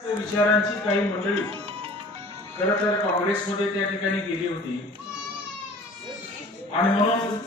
विचारांची काही मंडळी खरं तर काँग्रेसमध्ये त्या ठिकाणी गेली होती आणि म्हणून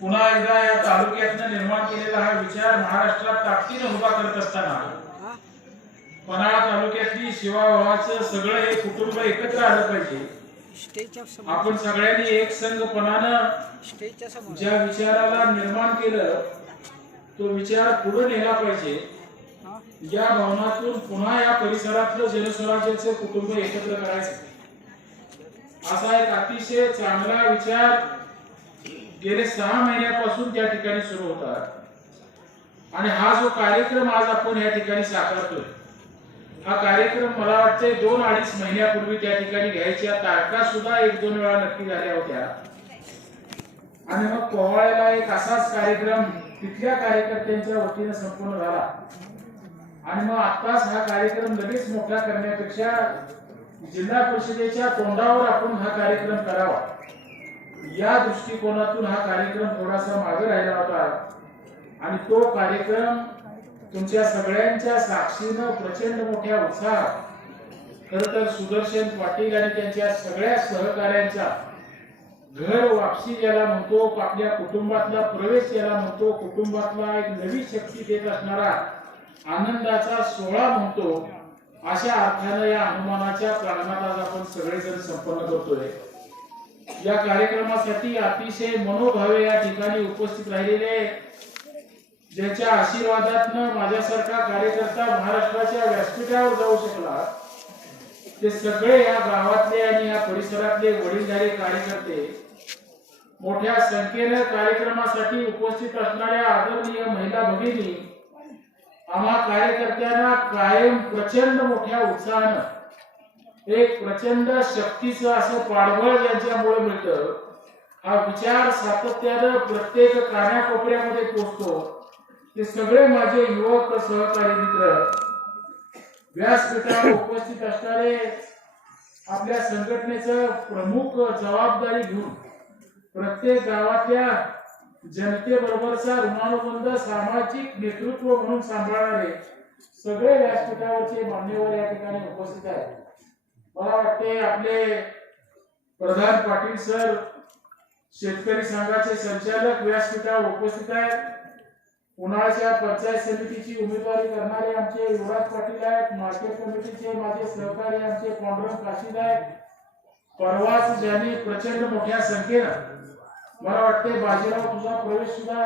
पुन्हा एकदा या तालुक्यातनं निर्माण केलेला हा विचार महाराष्ट्रात ताकदीने उभा करत असताना पन्हाळा तालुक्यातली सेवाभावाचं सगळं हे कुटुंब एकत्र आलं पाहिजे। आपण सगळ्यांनी एक संघपणानं ज्या विचाराला निर्माण केलं तो विचार पुढे नेला पाहिजे। या भावनातून पुन्हा या परिसरातलं जनस्वराज्याचं कुटुंब एकत्र करायचं असा एक अतिशय चांगला विचार गेले 6 महिन्यापासून त्या ठिकाणी सुरू होता आणि हा जो कार्यक्रम आज आपण या ठिकाणी साकारतोय हा कार्यक्रम मला वाटतंय 2-2.5 महिन्यापूर्वी त्या ठिकाणी घ्यायच्या तारखा सुद्धा 1-2 वेळा नक्की झाल्या होत्या आणि मग पोवाळ्याला एक असाच कार्यक्रम तिथल्या कार्यकर्त्यांच्या वतीने संपूर्ण झाला आणि मग आताच हा कार्यक्रम लगेच मोठा करण्यापेक्षा जिल्हा परिषदेच्या तोंडावर आपण हा कार्यक्रम करावा या दृष्टिकोनातून हा कार्यक्रम थोडासा मागे राहिला होता आणि तो कार्यक्रम तुमच्या सगळ्यांच्या साक्षीनं प्रचंड मोठ्या उत्साहात खरं तर सुदर्शन पाटील आणि त्यांच्या सगळ्या सहकार्यांच्या घर वापसी ज्याला म्हणतो आपल्या कुटुंबातला प्रवेश ज्याला म्हणतो कुटुंबातला एक नवी शक्ती देत असणारा आनंदाचा सोहळा म्हणतो अशा अर्थाने या हनुमानाच्या प्रांगणात आज आपण सगळेजण संपन्न करतोय। या कार्यक्रमासाठी अतिशय मनोभावे या ठिकाणी उपस्थित राहिलेले ज्यांच्या आशीर्वादातनं माझ्यासारखा कार्यकर्ता महाराष्ट्राच्या व्यासपीठावर जाऊ शकला ते सगळे या गावातले आणि या परिसरातले वडीलधारी कार्यकर्ते मोठ्या संख्येने कार्यक्रमासाठी उपस्थित असणाऱ्या आदरणीय महिला भगिनी आम्हा कार्यकर्त्यांना कायम प्रचंड मोठ्या उत्साहानं एक प्रचंड शक्तीचं असं पाठबळ ज्यांच्यामुळे मिळतं हा विचार सातत्यानं प्रत्येक कानाकोपऱ्यामध्ये पोहोचतो ते सगळे माझे युवक सहकारी मित्र व्यासपीठावर उपस्थित असणारे आपल्या संघटनेचं प्रमुख जबाबदारी घेऊन प्रत्येक गावातल्या जनतेबरोबरचा ऋणानुबंध सामाजिक नेतृत्व म्हणून सांभाळणारे सगळे व्यासपीठावरचे मान्यवर या ठिकाणी उपस्थित आहेत। मला वाटते आपले प्रधान पाटील सर शेतकरी संघाचे संचालक व्यासपीठावर उपस्थित आहेत। उन्हाळ्याच्या पंचायत समितीची उमेदवारी करणारे आमचे युवराज पाटील आहेत। मार्केट कमिटीचे माझे सहकारी आमचे पांडुरंग काशीद आहेत। परवाच ज्यांनी प्रचंड मोठ्या संख्येनं मला वाटते बाजीराव तुझा प्रवेश सुद्धा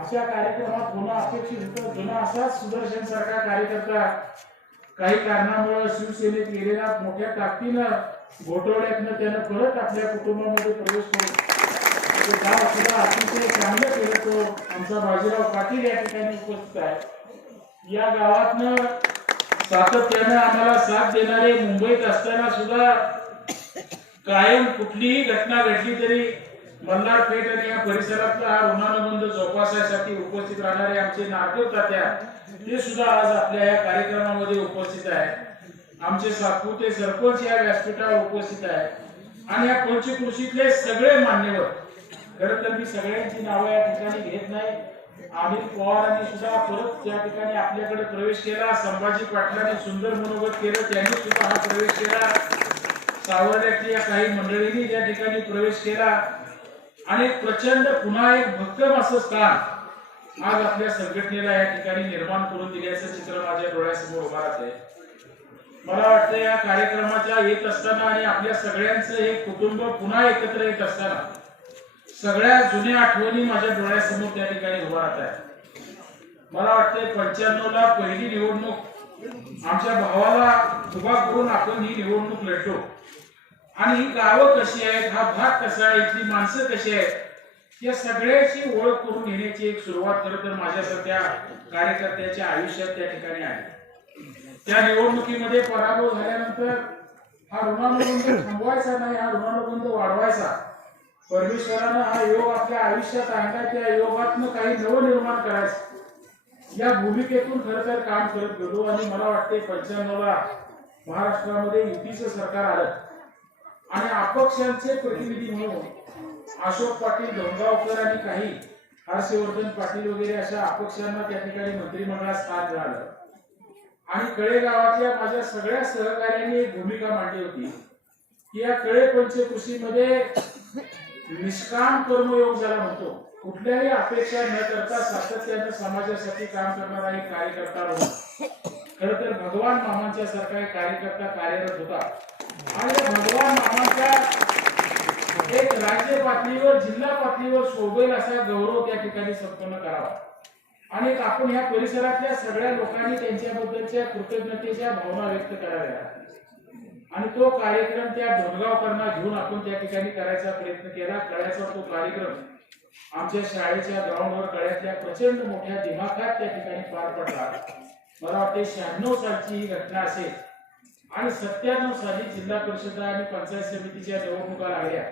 अशा कार्यक्रमात होणं अपेक्षित होतं जुना असाच सुदर्शन सारखा कार्यकर्ता काही कारणामुळे शिवसेनेत गेलेला मोठ्या ताकदीनं घोटवड्यातनं त्यानं परत आपल्या कुटुंबामध्ये प्रवेश करून गाव सुद्धा अतिशय चांगलं केलं तो आमचा बाजीराव पाटील या ठिकाणी उपस्थित आहे। या गावातनं सातत्यानं आम्हाला साथ देणारे मुंबईत असताना सुद्धा कायम कुठलीही घटना घडली तरी मल्हारपेठ आणि या परिसरातला हा ऋणानुबंध जोपासायसाठी उपस्थित राहणारे आमचे नागपूर तात्या ते सुद्धा आज आपल्या या कार्यक्रमामध्ये उपस्थित आहेत। आमचे सातपुते सरपंच या व्यासपीठावर उपस्थित आहेत आणि या पंचकृषीतले सगळे मान्यवर खरं तर मी सगळ्यांची नावं या ठिकाणी घेत नाही। अनिल पवारांनी सुद्धा परत त्या ठिकाणी आपल्याकडे प्रवेश केला। संभाजी पाटलांनी सुंदर मनोगत केलं त्यांनी सुद्धा हा प्रवेश केला। सावर्ड्यातल्या काही मंडळींनी या ठिकाणी प्रवेश केला आणि प्रचंड पुन्हा एक भक्कम असं स्थान आज आपल्या संघटनेला या ठिकाणी निर्माण करून दिल्याचं चित्र माझ्या डोळ्यासमोर उभं राहतंय। मला वाटतं या कार्यक्रमाच्या येत असताना आणि आपल्या सगळ्यांचं एक कुटुंब पुन्हा एकत्र येत असताना सगळ्या जुन्या आठवणी माझ्या डोळ्यासमोर त्या ठिकाणी उभा राहत आहेत। मला वाटतंय 95 ला पहिली निवडणूक आमच्या भावाला उभा करून आपण ही निवडणूक लढलो आणि ही गावं कशी आहेत हा भाग कसा आहे इथली माणसं कशी आहेत या सगळ्याची ओळख करून घेण्याची एक सुरुवात खरं तर माझ्यासारख्या कार्यकर्त्याच्या आयुष्यात त्या ठिकाणी आहे। त्या निवडणुकीमध्ये पराभव झाल्यानंतर हा ऋणानुबंध थांबवायचा नाही हा ऋणानुबंध वाढवायचा परमेश्वरानं हा योग आपल्या आयुष्यात आणला त्या योगातनं काही नवनिर्माण करायचं या भूमिकेतून खरं तर काम करत गेलो आणि मला वाटते 95 ला महाराष्ट्रामध्ये युतीचं सरकार आलं आणि अपक्षांचे प्रतिनिधी म्हणून अशोक पाटील डोंगावकर आणि काही हर्षवर्धन पाटील वगैरे अशा अपक्षांना त्या ठिकाणी मंत्रिमंडळात स्थान मिळालं आणि कळे गावातल्या माझ्या सगळ्या सहकार्यांनी भूमिका मांडली होती की या कळे पंचकृषीमध्ये निष्काम कर्मयोग ज्याला म्हणतो, कुठल्याही अपेक्षा न करता सातत्याने समाजासाठी काम करणारा एक कार्यकर्ता होता. खरं तर भगवान मामांच्या सारखा एक कार्यकर्ता कार्यरत होता आणि या भगवान मामांच्या एक राज्य पातळीवर जिल्हा पातळीवर शोभेल असा गौरव त्या ठिकाणी संपन्न करावा आणि आपण ह्या परिसरातल्या सगळ्या लोकांनी त्यांच्याबद्दलच्या कृतज्ञतेच्या भावना व्यक्त कराव्या आणि तो कार्यक्रम त्या ढोलगावकरांना घेऊन आपण त्या ठिकाणी करायचा प्रयत्न केला. कळ्याचा तो कार्यक्रम आमच्या शाळेच्या ग्राउंडवर कळ्यातल्या प्रचंड मोठ्या दिमाखात त्या ठिकाणी पार पडला. मला वाटते 96 सालची ही घटना असेल आणि 97 साली जिल्हा परिषद आणि पंचायत समितीच्या निवडणुका लागल्या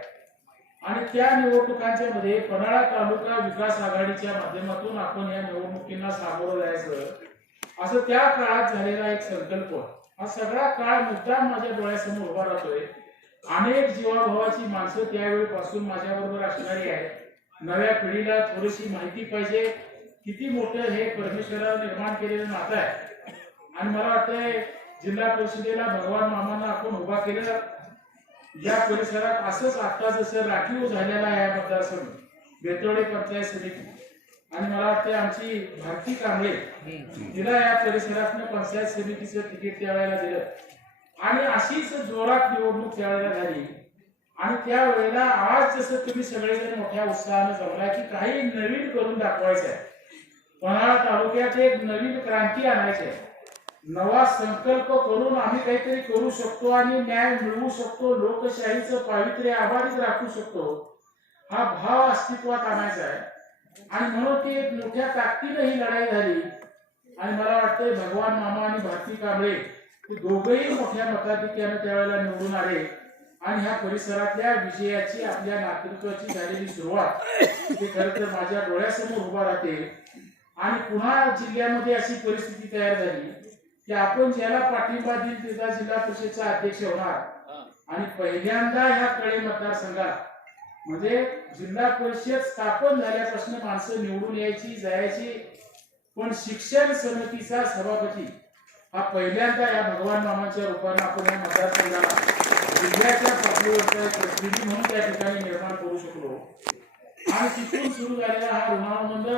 आणि त्या निवडणुकांच्या मध्ये पन्हाळा तालुका विकास आघाडीच्या माध्यमातून आपण या निवडणुकींना सामोरं जायचं असं त्या काळात झालेला एक संकल्प. हा सगळा काळ मुद्दाम माझ्या डोळ्यासमोर उभा राहतोय. अनेक जीवाभावाची माणसं त्यावेळीपासून माझ्याबरोबर असणारी आहेत. नव्या पिढीला थोडीशी माहिती पाहिजे किती मोठं हे परमेश्वरानं निर्माण केलेलं नातं आहे आणि मला वाटतंय जिल्हा परिषदेला भगवान मामांना आपण उभा केलं. या परिसरात असंच आता जसं राखीव झालेला आहे मतदारसंघ बेतोडे पंचायत समिती आणि मला वाटतं आमची भारती कांबळे तिला या परिसरातनं पंचायत समितीचं तिकीट त्यावेळेला दिलं आणि अशीच जोरात निवडणूक त्यावेळेला झाली आणि त्यावेळेला आज जसं तुम्ही सगळेजण मोठ्या उत्साहानं जमलाय की काही नवीन करून दाखवायचं आहे. पन्हाळा तालुक्यात एक नवीन क्रांती आणायची आहे. नवा संकल्प करून आम्ही काहीतरी करू शकतो आणि न्याय मिळवू शकतो, लोकशाहीचं पावित्र्य अबाधित राखू शकतो, हा भाव अस्तित्वात आणायचा आहे आणि म्हणून ती एक मोठ्या ताकदीने ही लढाई झाली आणि मला वाटतंय भगवान मामा आणि भारती कांबळे ते दोघेही मोठ्या मताधिक्याने त्यावेळेला निवडून आले आणि ह्या परिसरातल्या विजयाची आपल्या नेतृत्वाची झालेली सुरुवात ते खरं तर माझ्या डोळ्यासमोर उभा राहते आणि पुन्हा जिल्ह्यामध्ये अशी परिस्थिती तयार झाली की आपण ज्याला पाठिंबा देईल त्याचा जिल्हा परिषदेचा अध्यक्ष होणार आणि पहिल्यांदा ह्या कळे मतदारसंघात म्हणजे जिल्हा परिषद स्थापन झाल्यापासून माणसं निवडून यायची जायची पण शिक्षण समितीचा सभापती हा पहिल्यांदा या भगवान मामाच्या रूपाने आपण या मतदारसंघाला जिल्ह्याच्या पातळीवरचा प्रतिनिधी म्हणून त्या ठिकाणी निर्माण करू शकलो आणि तिथून सुरू झालेला हा ऋणानुबंध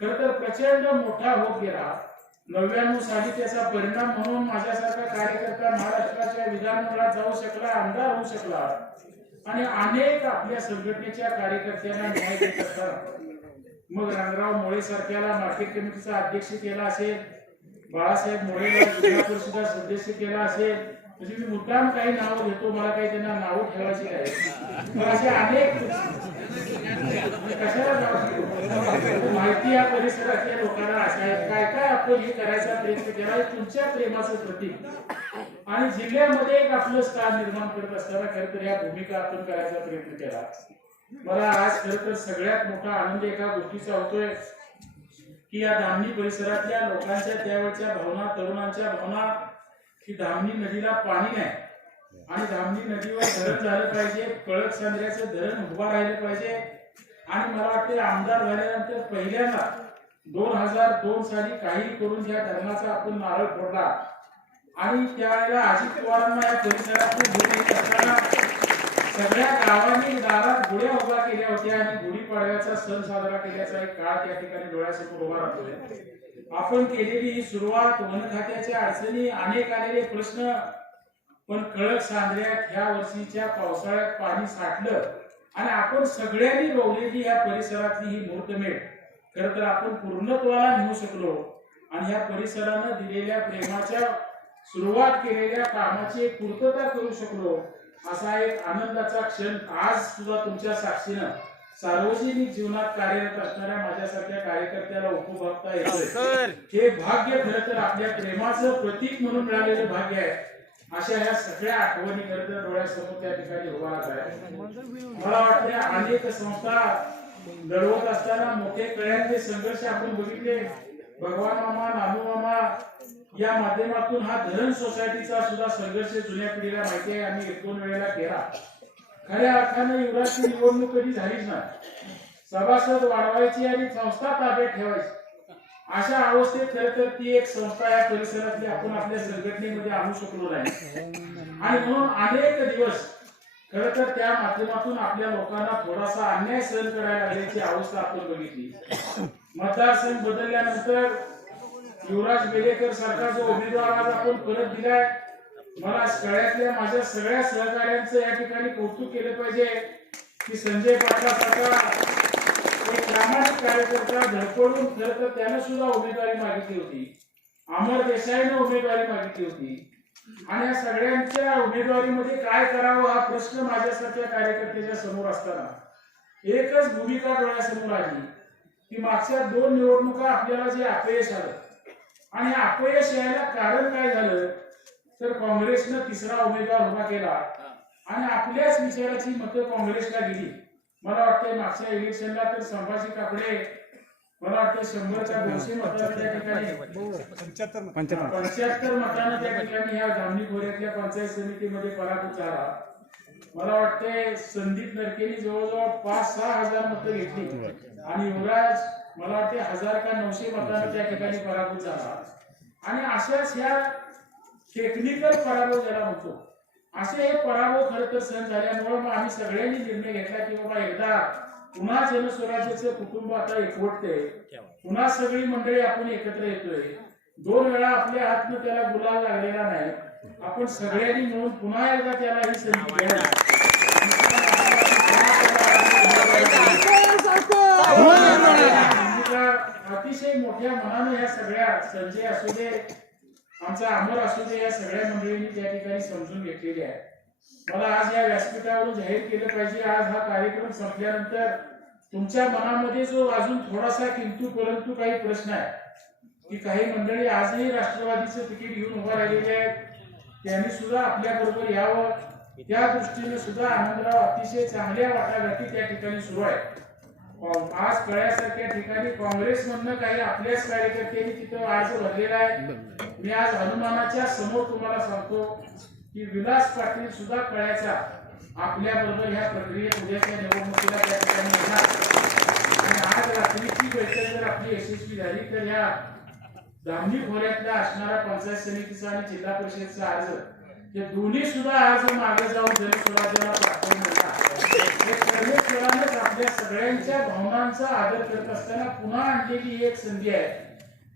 खरं तर प्रचंड मोठा होत गेला. 99 साली त्याचा परिणाम म्हणून माझ्यासारखा कार्यकर्ता महाराष्ट्राच्या विधानमंडळात जाऊ शकला, आमदार होऊ शकला आणि अनेक आपल्या संघटनेच्या कार्यकर्त्यांना न्याय देत असताना मग रंगराव मोळे सारख्याला मार्केट कमिटीचा अध्यक्ष केला असेल, बाळासाहेब मोळेला जिल्हा परिषद सदस्य केला असेल, म्हणजे मी मुद्दाम काही नावं घेतो, मला काही त्यांना नावं ठेवायची नाही. असे अनेक कशाला माहिती या परिसरातल्या लोकांना असाय काय काय आपण हे करायचा प्रयत्न केला तुमच्या प्रेमाचं प्रतीक आणि जिल्ह्यामध्ये एक आपलं स्थान निर्माण करत असताना खरं तर या भूमिका आपण करायचा प्रयत्न केला. मला आज खरं तर सगळ्यात मोठा आनंद एका गोष्टीचा होतोय की या धामणी परिसरातल्या लोकांच्या त्यावेळच्या भावना, तरुणांच्या भावना की धामणी नदीला पाणी नाही आणि धामणी नदीवर धरण झालं पाहिजे, कळक सांद्र्याचं धरण उभा राहिलं पाहिजे आणि मला वाटते आमदार झाल्यानंतर पहिल्यांदा 2002 साली काही करून त्या धरणाचा आपण नारळ फोडला आणि त्यावेळेला अजित पवारांना या परिसरातून घेऊन येत असताना सगळ्या गावांनी दारात गुढ्या उभा केल्या होत्या आणि गुढीपाडव्याचा सण साजरा केल्याचा एक काळ त्या ठिकाणी डोळ्यासमोर उभा राहतोय. आपण केलेली ही सुरुवात, वन खात्याच्या अडचणी, अनेक आलेले प्रश्न, पण कळक सांद्र्यात ह्या वर्षीच्या पावसाळ्यात पाणी साठलं आणि आपण सगळ्यांनी रोवलेली या परिसरातली ही मुहूर्तमेढ खरं तर आपण पूर्णत्वाला नेऊ शकलो आणि ह्या परिसरानं दिलेल्या प्रेमाच्या सुरुवात केलेल्या कामाची पूर्तता करू शकलो असा एक आनंदाचा क्षण आज सुद्धा तुमच्या साक्षीनं सार्वजनिक जीवनात कार्यरत असणाऱ्या माझ्यासारख्या कार्यकर्त्याला उपभोगता येतोय. हे भाग्य खरं तर आपल्या प्रेमाचं प्रतीक म्हणून मिळालेलं भाग्य आहे. अशा ह्या सगळ्या आठवणी खरं तर डोळ्यासमोर त्या ठिकाणी उभा राहत आहे. मला वाटते अनेक संस्था लढवत असताना मोठे कळ्यांचे संघर्ष आपण बघितले. भगवान मामा, नानू मामा या माध्यमातून हा धरण सोसायटीचा सुद्धा संघर्ष जुन्या पिढीला माहिती आहे. आम्ही 1-2 वेळेला केला. खऱ्या अर्थानं युवराजची निवडणूक कधी झालीच नाही. सभासद वाढवायची आणि संस्था ताब्यात ठेवायची अशा अवस्थेत खरं तर ती एक संस्था या परिसरातली आपण आपल्या संघटनेमध्ये आणू शकलो नाही आणि म्हणून अनेक दिवस खरं तर त्या माध्यमातून आपल्या लोकांना थोडासा अन्याय सहन करायला लागल्याची अवस्था आपण बघितली. मतदारसंघ बदलल्यानंतर युवराज बेलेकर सारखा जो उमेदवार आज आपण परत दिलाय, मला कळ्यातल्या माझ्या सगळ्या सहकार्यांचं या ठिकाणी कौतुक केलं पाहिजे की संजय पाटलासारखा एक प्रामाणिक कार्यकर्ता धडपडून खरं तर त्यानं सुद्धा उमेदवारी मागितली होती. अमर देसाईनं उमेदवारी मागितली होती आणि या सगळ्यांच्या उमेदवारीमध्ये काय करावं हा प्रश्न माझ्यासारख्या कार्यकर्त्याच्या समोर असताना एकच भूमिका डोळ्यासमोर आली की मागच्या 2 निवडणुका आपल्याला जे अपयश आलं आणि अपयश यायला कारण काय झालं तर काँग्रेसनं तिसरा उमेदवार उभा केला आणि आपल्याच विचाराची मतं काँग्रेसला गेली. मला वाटतं मागच्या इलेक्शनला तर संभाजी काकडे मला वाटतं 100च्या 200 मतांना त्या ठिकाणी 75 मतांना त्या ठिकाणी ह्या धामणी खोऱ्यातल्या पंचायत समितीमध्ये पराभूत झाला. मला वाटते संदीप नरकेनी जवळजवळ 5-6 हजार मतं घेतली आणि युवराज मला वाटते 1000 का 900 मतांना त्या ठिकाणी पराभूत झाला. आणि अशाच ह्या टेक्निकल पराभव ज्याला म्हणतो असे हे पराभव खरं तर सहन झाल्यामुळे मग आम्ही सगळ्यांनी निर्णय घेतला की बाबा एकदा पुन्हा जनस्वराज्याचं कुटुंब आता एकवटते, पुन्हा सगळी मंडळी आपण एकत्र येतोय. 2 वेळा आपल्या हातनं त्याला गुलाल लागलेला नाही, आपण सगळ्यांनी मिळून पुन्हा एकदा त्याला ही संधी द्यावी. अतिशय मोठ्या मनाने या सगळ्या संजय असू दे आमचा अमर असू दे या सगळ्या मंडळींनी त्या ठिकाणी समजून घेतलेली आहे. मला आज या व्यासपीठावरून जाहीर केलं पाहिजे, आज हा कार्यक्रम संपल्यानंतर तुमच्या मनामध्ये जो अजून थोडासा किंतु परंतु काही प्रश्न आहे की काही मंडळी आजही राष्ट्रवादीचं तिकीट घेऊन उभा राहिलेले आहेत, त्यांनी सुद्धा आपल्या बरोबर यावं त्या दृष्टीने सुद्धा आनंदराव अतिशय चांगल्या वाटाघाटी त्या ठिकाणी सुरू आहे. आज कळ्यासारख्या ठिकाणी काँग्रेसमधनं काही आपल्याच कार्यकर्त्यांनी तिथं अर्ज भरलेला आहे. मी आज हनुमानाच्या समोर तुम्हाला सांगतो की विलास पाटील सुद्धा कळ्याचा आपल्या बरोबर ह्या प्रक्रियेत उद्याच्या निवडणुकीला त्या ठिकाणी येणार आणि आज रात्रीची बैठक जर आपली यशस्वी झाली तर ह्या धामणी खोऱ्यातला असणारा पंचायत समितीचा आणि जिल्हा परिषदेचा अर्ज हे दोन्ही सुद्धा अर्ज मागे जाऊन जनस्वराज्याला पाठवून परमेश्वरानेच आपल्या सगळ्यांच्या भावनांचा आदर करत असताना पुन्हा आणलेली एक संधी आहे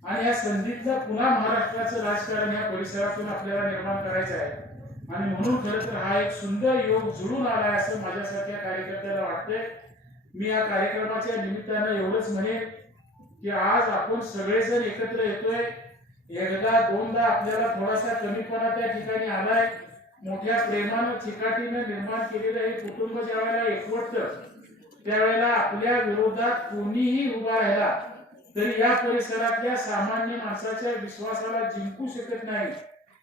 आणि या संधीतनं पुन्हा महाराष्ट्राचं राजकारण या परिसरातून आपल्याला निर्माण करायचं आहे. आणि म्हणून खरं तर हा एक सुंदर योग जुळून आलाय असं माझ्यासारख्या कार्यकर्त्याला वाटतंय. मी या कार्यक्रमाच्या निमित्तानं एवढंच म्हणेन की आज आपण सगळेजण एकत्र येतोय. एकदा दोनदा आपल्याला थोडासा कमीपणा त्या ठिकाणी आलाय. मोठ्या प्रेमानं चिकाटीनं निर्माण केलेलं हे कुटुंब ज्यावेळेला एकवटतं त्यावेळेला आपल्या विरोधात कोणीही उभा राहिला तरी या परिसरातल्या सामान्य माणसाच्या विश्वासाला जिंकू शकत नाही.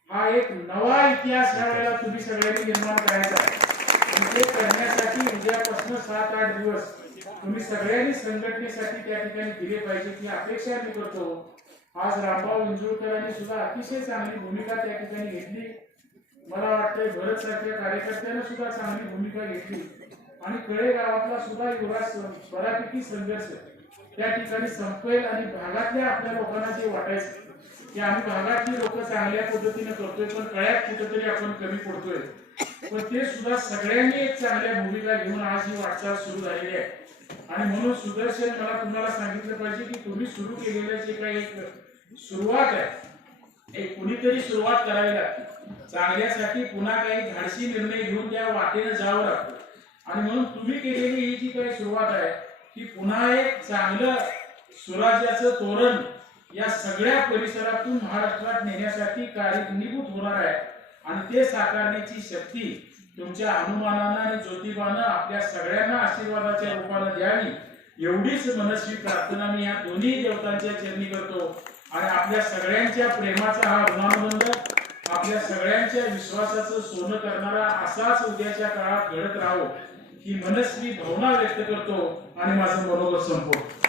हा एक नवा इतिहास यावेळेला तुम्ही सगळ्यांनी निर्माण करायचा आहे आणि ते करण्यासाठी उद्यापासून 7-8 दिवस तुम्ही सगळ्यांनी संघटनेसाठी त्या ठिकाणी दिले पाहिजे ही अपेक्षा मी करतो. आज रामभाऊ इंजुळकरांनी सुद्धा अतिशय चांगली भूमिका त्या ठिकाणी घेतली. मला वाटतंय भरत सारख्या कार्यकर्त्यांना सुद्धा चांगली भूमिका घेतली आणि कळे गावातला सुद्धा युवराज बऱ्यापैकी संघर्ष त्या ठिकाणी संपेल आणि भागातल्या आपल्या लोकांना जे वाटायचं की आम्ही भागातली लोक चांगल्या पद्धतीने करतोय पण कळ्यात कुठेतरी आपण कमी पडतोय पण ते सुद्धा सगळ्यांनी एक चांगल्या भूमिका घेऊन आज ही वाटचाल सुरू झालेली आहे. आणि म्हणून सुदर्शन मला तुम्हाला सांगितलं पाहिजे की तुम्ही सुरू केलेलं जे काही एक सुरुवात आहे एक कुणीतरी सुरुवात करावी लागते. चांगल्यासाठी पुन्हा काही धाडसी निर्णय घेऊन त्या वाटेने जावं लागतं आणि म्हणून तुम्ही केलेली ही जी काही सुरुवात आहे की पुन्हा एक चांगलं स्वराज्याचं तोरण या सगळ्या परिसरातून महाराष्ट्रात नेण्यासाठी कारणीभूत होणार आहे आणि ते साकारण्याची शक्ती तुमच्या हनुमानानं आणि ज्योतिबानं आपल्या सगळ्यांना आशीर्वादाच्या रूपाने द्यावी एवढीच मनस्वी प्रार्थना मी या दोन्ही देवतांच्या चरणी करतो. आणि आपल्या सगळ्यांच्या प्रेमाचा हा ऋणानुबंध आपल्या सगळ्यांच्या विश्वासाचं सोनं करणारा असाच उद्याच्या काळात घडत राहो ही मनस्वी भावना व्यक्त करतो आणि माझं मनोगत संपवतो.